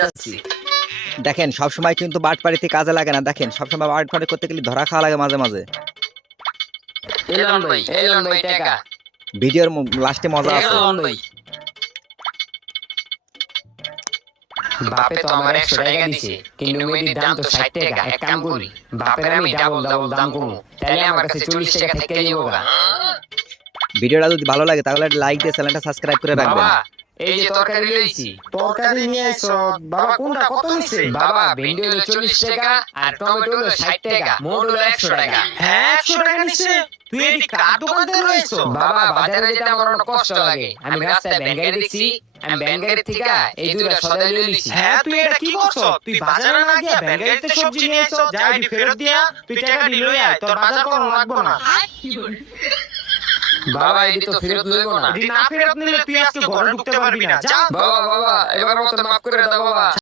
যাচ্ছি। দেখেন সবসময় কিন্তু বাটপাড়িতে কাজে লাগে না। দেখেন সবসময় বাটপাড়ি করতে গেলে ধরা খাওয়া লাগে মাঝে মাঝে। এলন ভাই টাকা। ভিডিওর লাস্টে মজা আছে। এলন ভাই। বাপে তো আমার 100 টাকা দিছে, কিন্তু মেয়েটির দাম তো 60 টাকা। এক কাম করি, বাপের আমি ডাবল দাম কমু, তাহলে আমার কাছে 40 টাকা থেকে যাবো গা। ভিডিওটা যদি ভালো লাগে তাহলে লাইক দিয়ে চ্যানেলটা সাবস্ক্রাইব করে রাখবেন। বাবা, এই যে তরকারি লইছি। তরকারি নিয়ে আইছো বাবা, কোনটা কত নিছে? বাবা, ভেন্ডি হলো 40 টাকা আর টমেটো হলো 60 টাকা, মোট হলো 100 টাকা। হ্যাঁ 100 টাকা নিছে। তুই এডি কার দোকান থেকে লইছো? বাবা, বাজারে যেতে আমার অনেক কষ্ট লাগে। আমি রাস্তায় ভ্যান গাড়ি দেখছি, আমি ভ্যান গাড়ি থেকে এই দুইটা সদাই লই লিছি। হ্যাঁ তুই এটা কি করছ? তুই বাজারে না গিয়া ব্যাংকারিতে সবজি নিয়ে আইছো, যা এডি ফেরত দিয়া তুই টাকা দি লই আয়, তোর বাজার করা লাগবে না। বাবা, এটি তো ফেরত লইব না। এডি না ফেরত নিলে তুই আজকে ঘরে ঢুকতে পারবি না। যা বাবা, এবার মতো মাফ করে দাও বাবা।